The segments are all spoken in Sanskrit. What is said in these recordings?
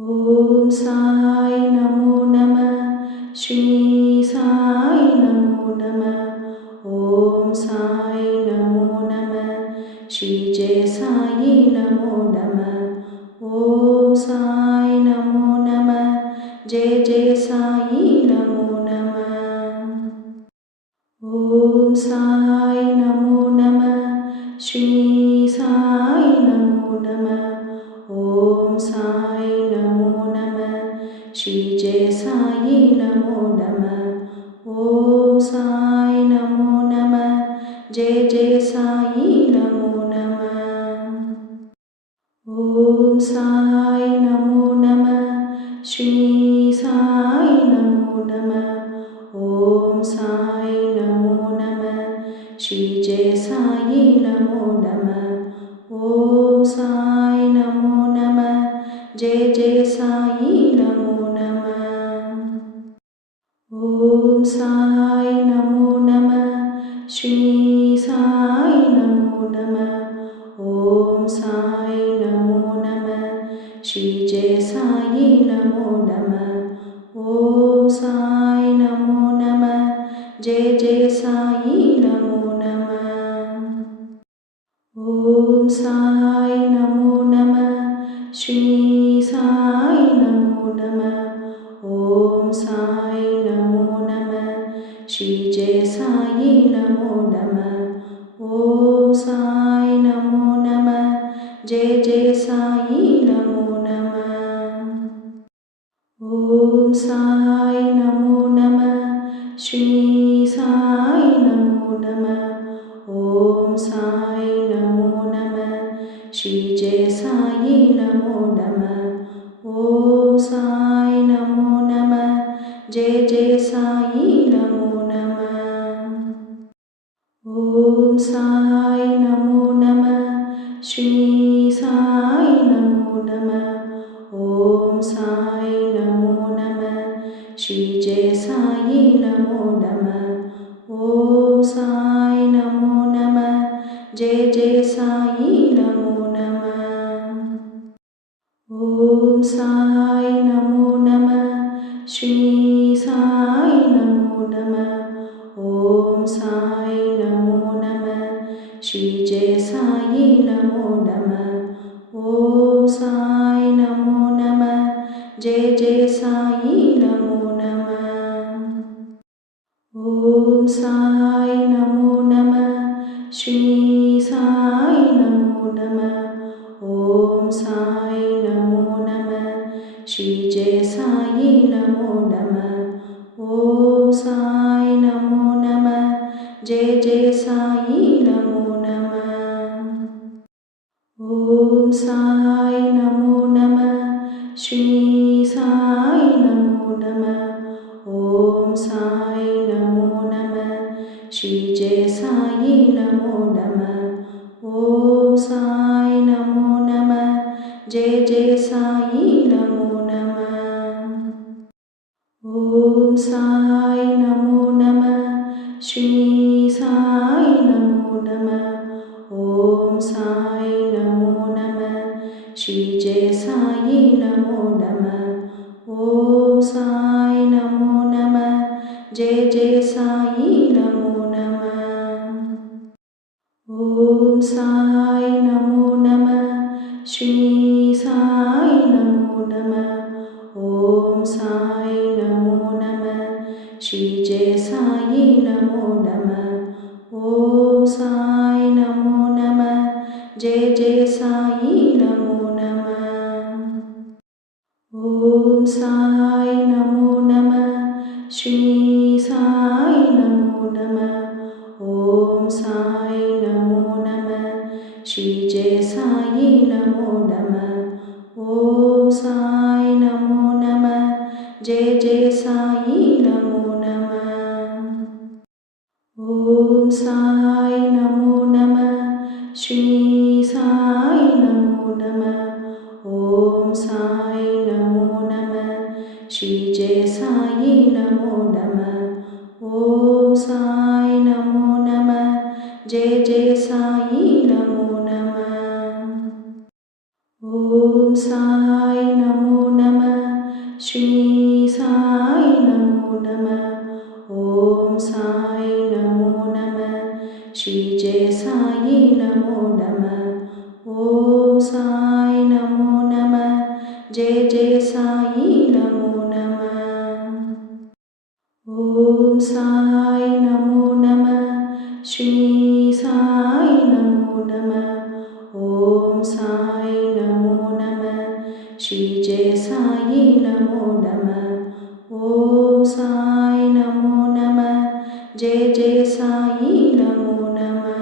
ॐ साई नमो नमः। श्री साई नमो नमः। ॐ साई नमो नमः। श्री जय साई नमो नमः। ॐ साई नमो नमः। जय जय साई नमो नमः। ॐ साई नमो नमः। श्री साई नमो नमः। ॐ साई नमो नमः। श्री जय साई नमो नमः। ॐ साई नमो नमः। जय जय साई नमो नमः। ॐ साई नमो नमः। श्री साई नमो नमः। ॐ साई नमो नमः। श्री जय साई नमो नमः। ॐ साई नमो नमः। जय जय साई नमो नमः। ॐ साई नमो नमः। श्री साई नमो नमः। ॐ साई नमो नमः। श्री जय साई नमो नमः। ॐ साई नमो नमः। जय जय साई नमो नमः। ॐ साई नमो नमः। श्री साई नमो नमः। ॐ साई नमो नमः। श्री जय साई नमो नमः। ॐ साई नमो नमः। जय जय साई नमो नमः। ॐ साई नमो नमः। श्री साई नमो नमः। ॐ साई नमो नमः। श्री जय साई नमो नमः। ॐ साई नमो नमः। जय जय साई नमो नमः। ॐ साई नमो नमः। श्री साई नमो नमः। ॐ साई नमो नमः। श्री जय साई नमो नमः। ॐ साई नमो नमः। जय जय साई नमो नमः। ॐ साई नमो नमः। श्री साई नमो नमः। ॐ साई नमो नमः। श्री जय साई नमो नमः। ॐ साई नमो नमः। जय जय साई नमो नमः। ॐ साई नमो नमः। श्री साई नमो नमः। ॐ साई नमो नमः। श्री जय साई नमो नमः। ॐ साई नमो नमः। जय जय साई नमो नमः। ॐ साई नमो नमः। श्री साई नमो नमः। ॐ साई नमो नमः। श्री जय साई नमो नमः। ॐ साई नमो नमः। जय जय साई नमो नमः। ॐ साई नमो नमः। श्री साई नमो नमः। ॐ साई नमो नमः। श्री जय साई नमो नमः। ॐ साई नमो नमः। जय जय साई नमो नमः। ॐ साई नमो नमः। श्री साई नमो नमः। ॐ साई नमो नमः। श्री जय साई नमो नमः। ॐ साई नमो नमः। जय जय साई नमो नमः। ॐ साई नमो नमः। श्री साई नमो नमः। ॐ साई नमो नमः। श्री जय साई नमो नमः। ॐ साई नमो नमः। जय जय साई नमो नमः। ॐ साई नमो नमः। श्री साई नमो नमः। ॐ साई नमो नमः। श्री जय साई नमो नमः। ॐ साई नमो नमः। जय जय साई नमो नमः। ॐ साई नमो नमः। जय जय साई नमो नमः। ओम साई नमो नमः। श्री साई नमो नमः। ओम साई नमो नमः। श्री जय साई नमो नमः। ओम साई नमो नमः। जय जय साई नमो नमः।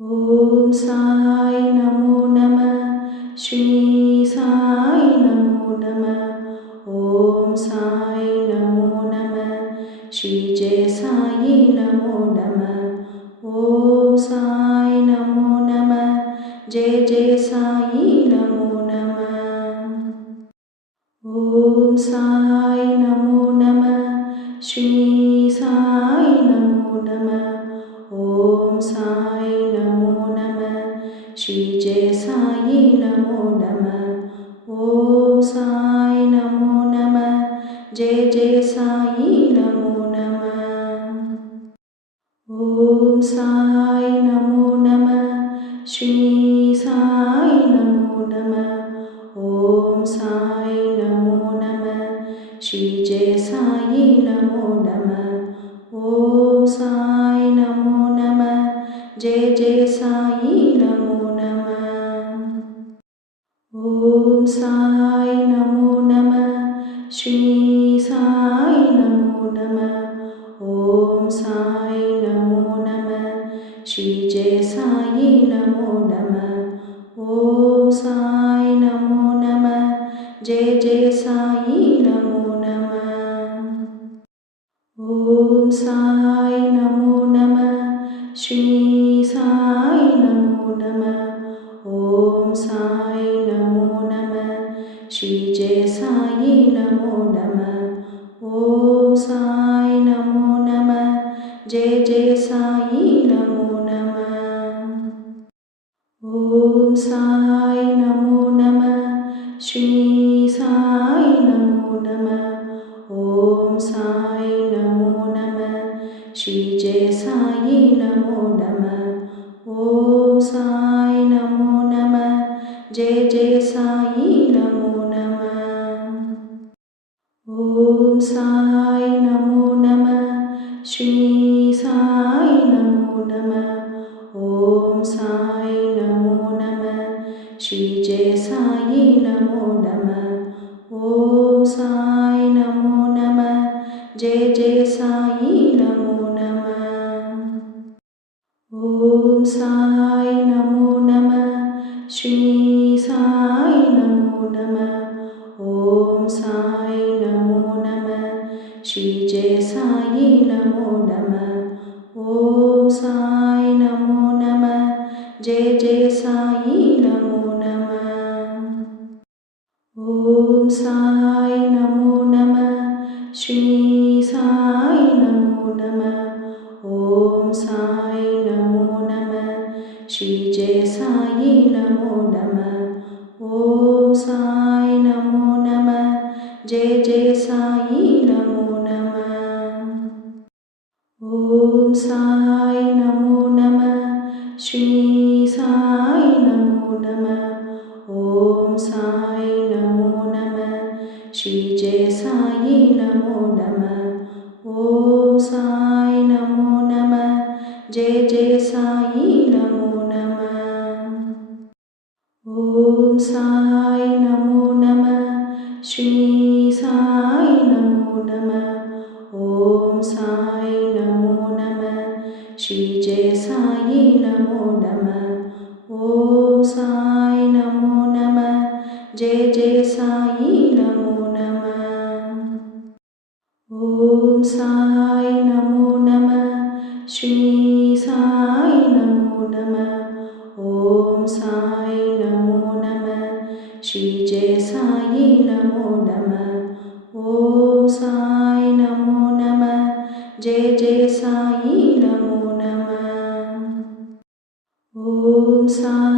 ओम साई नमो नमः। श्री साई नमो नमः। ओम साई नमो नमः। श्री जय साई नमो नमः। ओम साई नमो नमः। जय जय साई नमो नमः। ओम साई नमो नमः। श्री साई नमो नमः। ओम साई नमो नमः। श्री जय साई नमो नमः। ओम साई नमो नमः। जय जय साई नमो नमः। ओम साई नमो नमः। श्री साई नमो नमः। ओम साई नमो नमः। श्री जय साई नमो नमः। ओम साई नमो नमः। जय जय साई नमो नमः। ओम साई नमो नमः। श्री साई नमो नमः। ओम साई नमो नमः। श्री जय साई नमो नमः। ओम साई नमो नमः। जय जय साई नमो नमः। ओम साई नमो नमः। श्री साई नमो नमः। ओम साई नमो नमः। श्री जय साई नमो नमः। ओम साई नमो नमः। जय जय साई नमो नमः। ओम साई नमो नमः। श्री साई नमो नमः। ओम साई नमो नमः। श्री जय साई नमो नमः। ओम साई नमो नमः। जय जय साई नमो नमः। ओम साई नमो नमः। श्री साई नमो नमः। ओम साई नमो नमः। श्री जय साई नमो नमः। ओम साई नमो नमः। जय जय साई नमो नमः। ओम साई नमो नमः। श्री साई नमो नमः। ओम साई नमो नमः। श्री जय साई नमो नमः। ओम साई नमो नमः। जय जय साई नमो नमः। ओम साई नमो नमः। श्री साई नमो नमः। ओम साई नमो नमः। श्री जय साई नमो नमः। ओम साई नमो नमः। जय जय साई नमो नमः। ओम साई नमो नमः। श्री साई नमो नमः। ओम साई नमो नमः। श्री जय साई नमो नमः। ओम साई नमो नमः। जय जय साई नमो नमः। ओम साई नमो नमः। श्री साई नमो नमः। ओम साई नमो नमः। श्री जय साई नमो नमः। ओम साई नमो नमः। जय जय साई नमो नमः। ओम साई नमो नमः। श्री साई नमो नमः। ओम साई नमो नमः। श्री जय साई नमो नमः। ओम साई नमो नमः। जय जय साई नमो नमः। ओम साई